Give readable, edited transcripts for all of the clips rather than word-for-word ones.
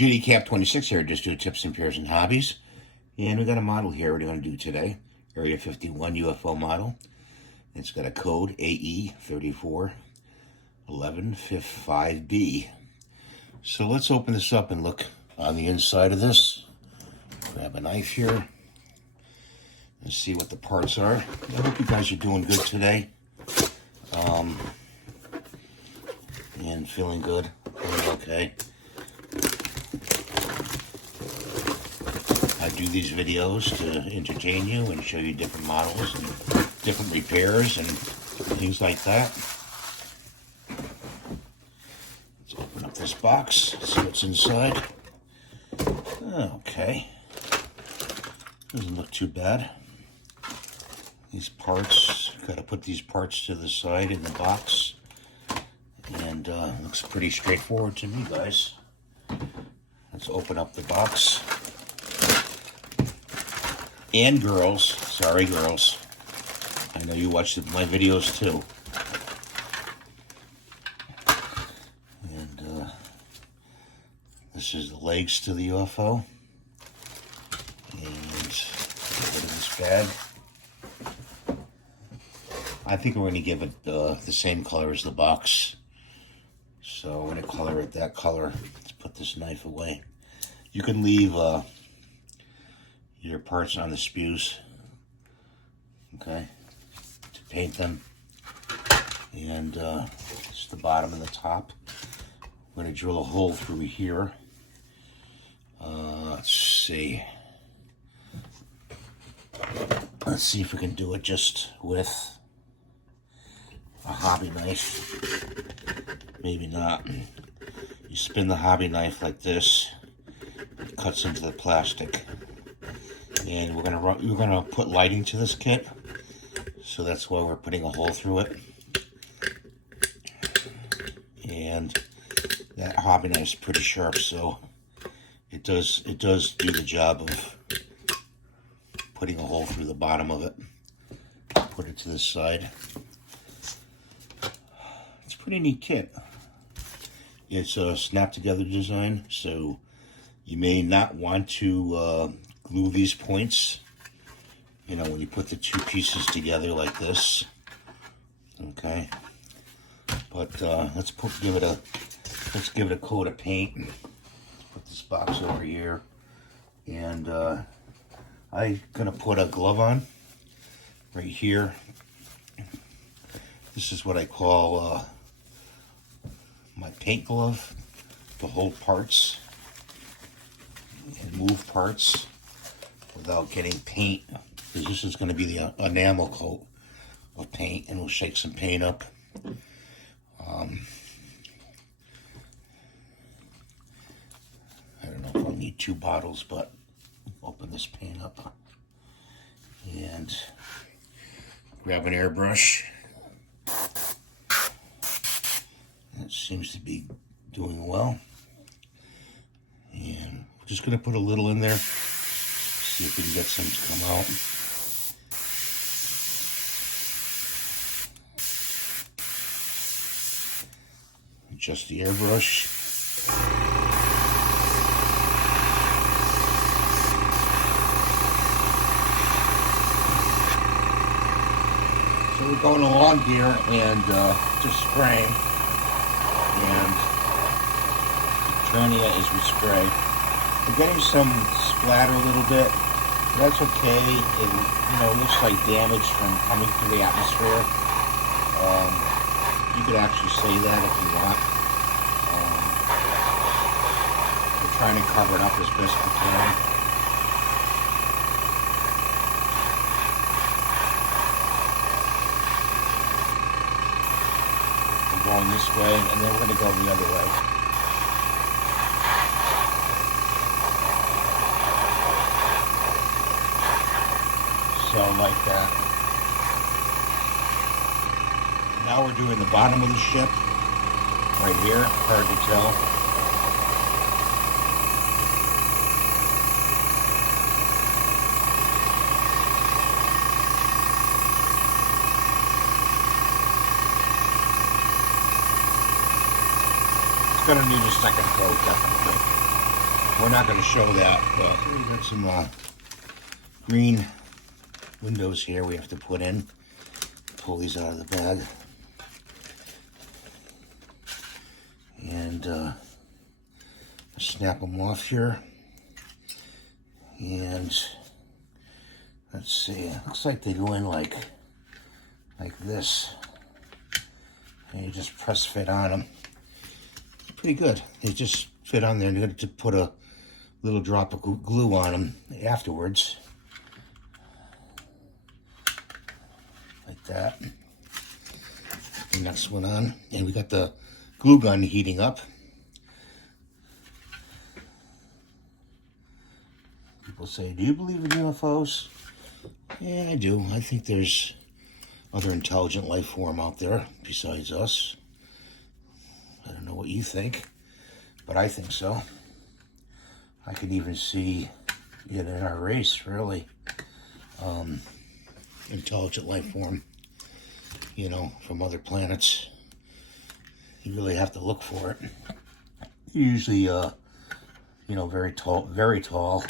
GD 26 here, just do tips and pairs and hobbies. And we got a model here we're going to do today. Area 51 UFO model. It's got a code AE341155B. So let's open this up and look on the inside of this. Grab a knife here and see what the parts are. I hope you guys are doing good today. And feeling good. Feeling okay. I do these videos to entertain you and show you different models and different repairs and things like that. Let's open up this box, see what's inside. Okay. Doesn't look too bad. These parts, gotta put these parts to the side in the box. And looks pretty straightforward to me, guys. Let's open up the box. And girls, sorry girls. I know you watch my videos too. And this is the legs to the UFO. And get rid of this bag. I think we're going to give it the same color as the box. So we're going to color it that color. Let's put this knife away. You can leave your parts on the spews, okay, to paint them. And it's the bottom and the top. We're going to drill a hole through here. Let's see. Let's see if we can do it just with a hobby knife. Maybe not. You spin the hobby knife like this, it cuts into the plastic. And we're gonna put lighting to this kit, so that's why we're putting a hole through it. And that hobby knife is pretty sharp, so it does do the job of putting a hole through the bottom of it. Put it to the side. It's a pretty neat kit. It's a snap together design, so you may not want to glue these points, you know, when you put the two pieces together like this. Okay, but let's give it a coat of paint. Put this box over here, and I'm gonna put a glove on right here. This is what I call my paint glove, to hold parts and move parts without getting paint, because this is going to be the enamel coat of paint, and we'll shake some paint up. I don't know if I'll need 2 bottles, but open this paint up and grab an airbrush. It seems to be doing well. And we're just going to put a little in there. See if we can get some to come out. Adjust the airbrush. So we're going along here and just spraying. And turning it as we spray. We're getting some splatter a little bit. That's okay. It looks like damage from coming through the atmosphere. You could actually say that if you want. We're trying to cover it up as best we can. We're going this way, and then we're going to go the other way. So like that. Now we're doing the bottom of the ship, right here, hard to tell. It's gonna need a second coat, definitely. we're not going to show that, but we've got some green windows here we have to put in. Pull these out of the bag. And snap them off here. And let's see, it looks like they go in like this. And you just press fit on them. Pretty good. They just fit on there, and you got to put a little drop of glue on them afterwards. Like that. The next one on. And we got the glue gun heating up. People say, do you believe in UFOs? Yeah, I do. I think there's other intelligent life form out there besides us. I don't know what you think, but I think so. I can even see it in our race, really. Intelligent life form, you know, from other planets. You really have to look for it. Usually, you know, very tall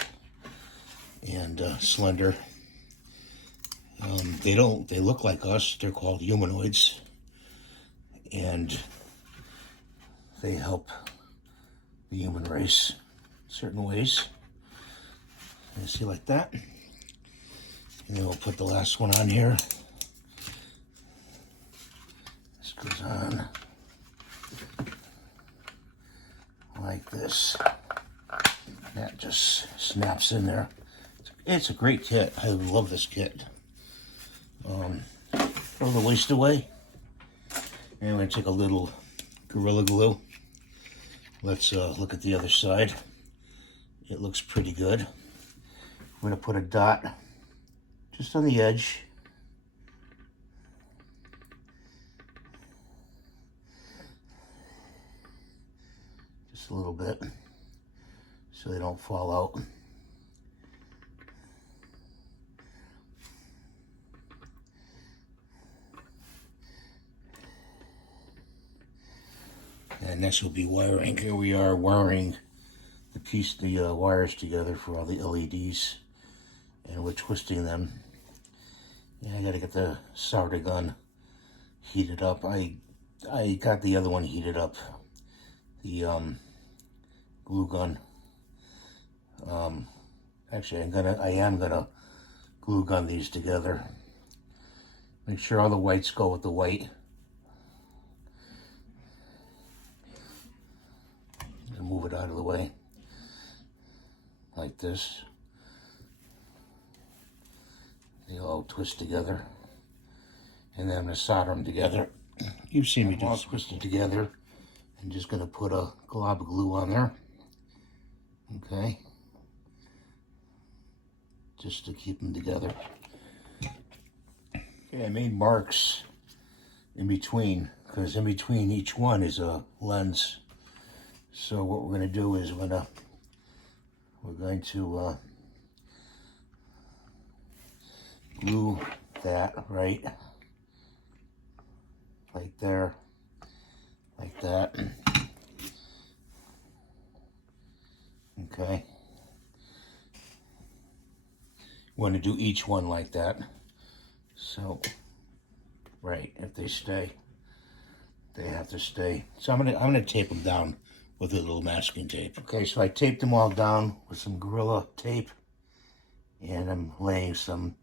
and slender. They look like us. They're called humanoids, and they help the human race in certain ways. You see, like that. And then we'll put the last one on here. This goes on like this. That just snaps in there. It's a great kit. I love this kit. Throw the waste away. And I'm going to take a little Gorilla Glue. Let's look at the other side. It looks pretty good. I'm going to put a dot just on the edge. Just a little bit so they don't fall out. And next will be wiring. Here we are wiring the wires together for all the LEDs, and we're twisting them. And I got to get the solder gun heated up. I got the other one heated up, the glue gun. Actually, I am gonna glue gun these together. Make sure all the whites go with the white. And move it out of the way like this. They all twist together, and then I'm gonna solder them together. You've seen me just twist it together. I'm just gonna put a glob of glue on there. Okay, just to keep them together. Okay, I made marks in between, because in between each one is a lens. So what we're going to do is we're going to glue that right there, like that. Okay. We want to do each one like that. So, right, if they stay, they have to stay. So I'm gonna tape them down with a little masking tape. Okay, so I taped them all down with some Gorilla tape, and I'm laying some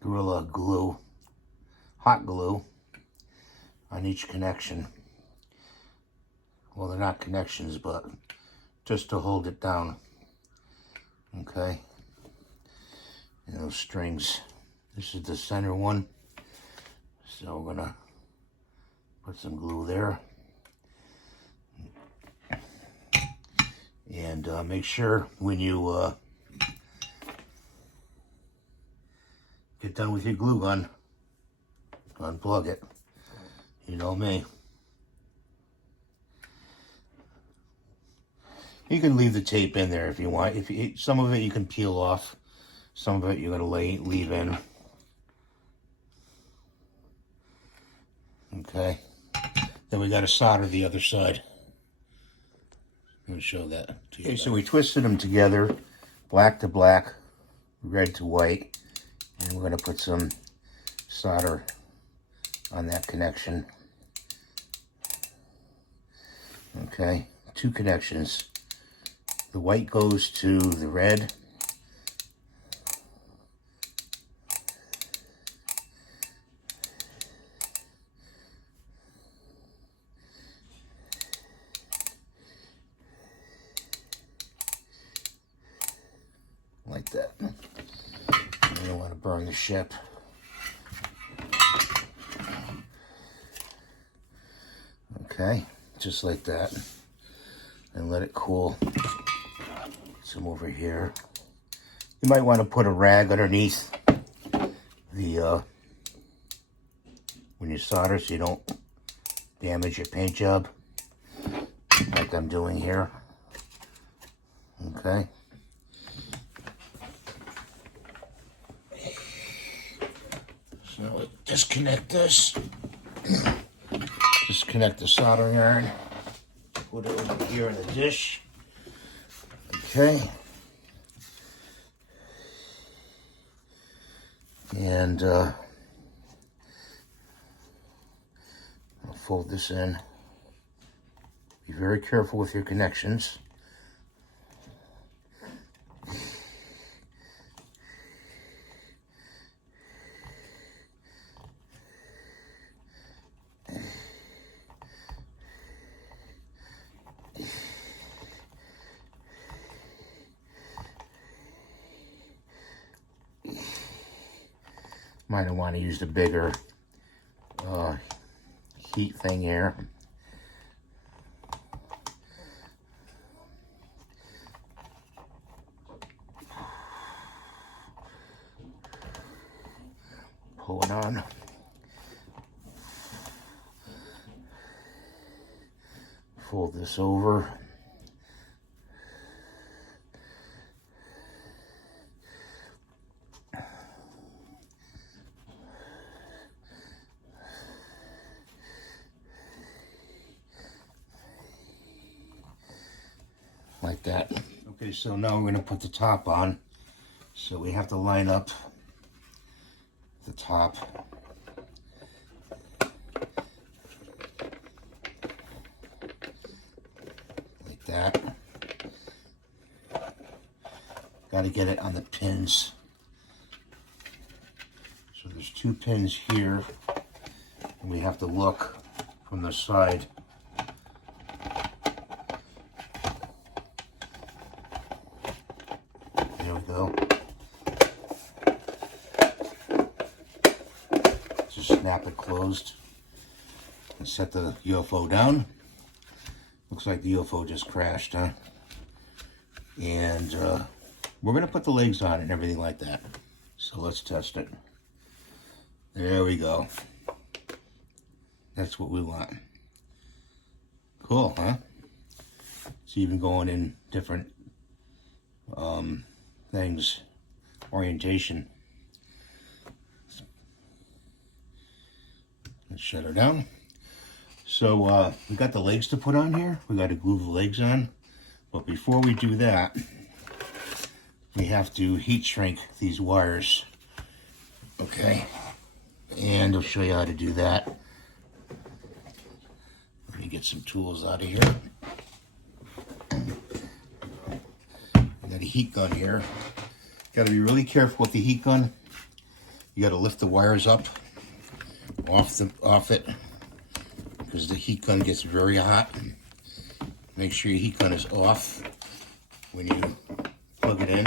Gorilla glue, hot glue, on each connection. Well, they're not connections, but just to hold it down. Okay, and those strings. This is the center one, so we're gonna put some glue there, and make sure when you get done with your glue gun, unplug it. You know me. You can leave the tape in there if you want. Some of it you can peel off, some of it you're gonna leave in. Okay. Then we got to solder the other side. Let me show that to you. Okay, so we twisted them together, black to black, red to white, and we're going to put some solder on that connection. Okay, 2 connections. The white goes to the red. Like that. You don't want to burn the ship. Okay, just like that. And let it cool. Some over here. You might want to put a rag underneath the when you solder so you don't damage your paint job like I'm doing here. Okay. So we'll disconnect this. Disconnect the soldering iron. Put it over here in the dish. Okay. And I'll fold this in. Be very careful with your connections. Might want to use the bigger heat thing here. Pull it on. Fold this over. Like that. Okay, so now we're going to put the top on. So we have to line up the top. Like that. Got to get it on the pins. So there's 2 pins here, and we have to look from the side. There we go. Just snap it closed and set the UFO down. Looks like the UFO just crashed, huh? And we're going to put the legs on it and everything like that. So let's test it. There we go. That's what we want. Cool, huh? It's even going in different things, orientation. Let's shut her down. So we got the legs to put on here. We got to glue the legs on. But before we do that, we have to heat shrink these wires. Okay. And I'll show you how to do that. Let me get some tools out of here. I got a heat gun here. Got to be really careful with the heat gun. You got to lift the wires up off it, because the heat gun gets very hot. Make sure your heat gun is off when you plug it in.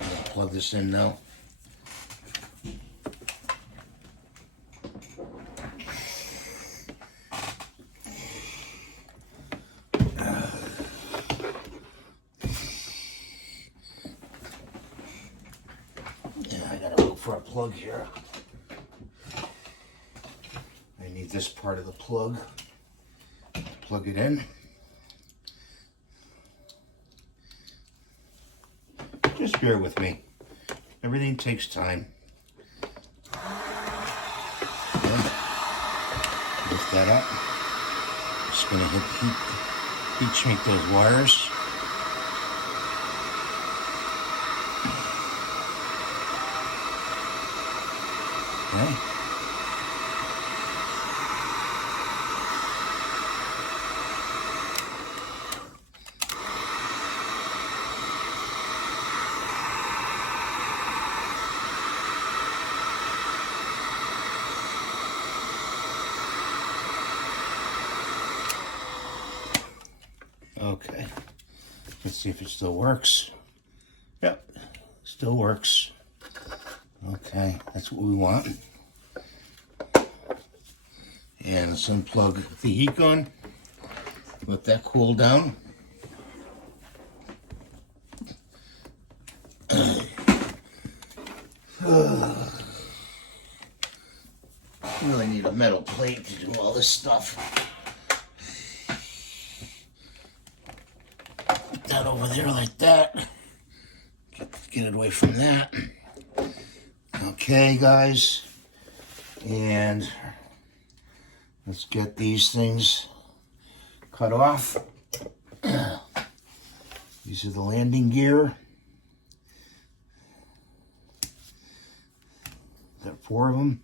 I'm gonna plug this in now. I gotta look for a plug here. I need this part of the plug to plug it in. Just bear with me. Everything takes time. Lift that up. Just gonna heat shrink those wires. Okay. Okay, let's see if it still works. Yep, still works. Okay, that's what we want. And let's unplug the heat gun. Let that cool down. Really need a metal plate to do all this stuff. Put that over there like that. Get it away from that. Okay, guys. And let's get these things cut off. These are the landing gear. There are 4 of them.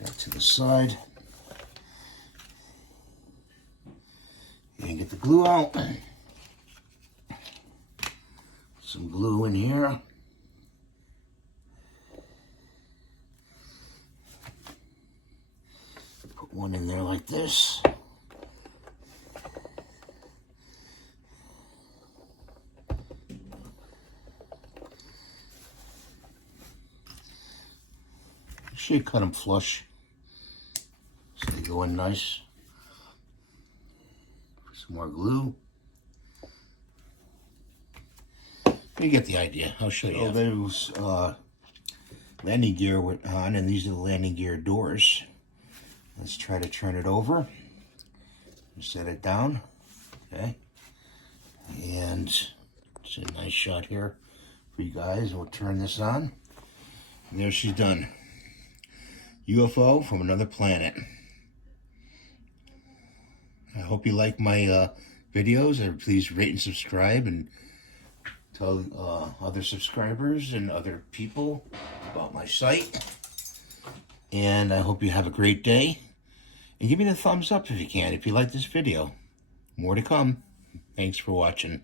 That to the side. And get the glue out. Some glue in here. Put one in there like this. Should cut them flush so they go in nice. Put some more glue. You get the idea. I'll show you. So those landing gear went on, and these are the landing gear doors. Let's try to turn it over and set it down. Okay. And it's a nice shot here for you guys. We'll turn this on. And there she's done. UFO from another planet. I hope you like my videos. Please rate and subscribe, and tell other subscribers and other people about my site. And I hope you have a great day. And give me the thumbs up if you can, if you like this video. More to come. Thanks for watching.